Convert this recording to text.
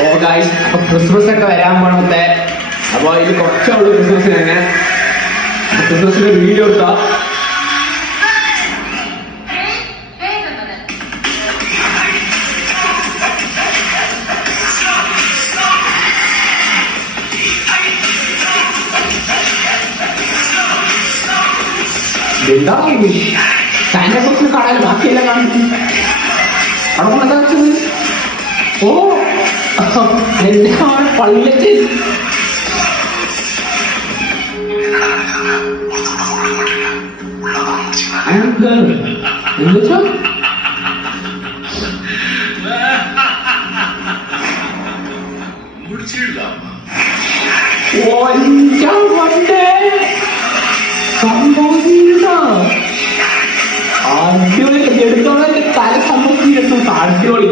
ഓ guys, അപ്പൊ Christmas ഒക്കെ വരാൻ പോണത്തെ. അപ്പൊ ഇത് കുറച്ചുള്ളൂ ക്രിസ്മസിന് തന്നെ. ക്രിസ്മസിന്റെ വീഡിയോ എടുത്താ എന്താ സാന്റാക്ലോസിനെ കാണാൻ ബാക്കിയെല്ലാം കാണിച്ചു. അവിടെ കൊണ്ടാ വെച്ചത്. ഓ എല്ലാം പള്ളിച്ച് എന്നുവെച്ചോ സംഭവിച്ചിരുന്ന അടിപൊളി എടുത്തോളെ തല സംഭവിച്ചിരുന്നു. അടിപൊളി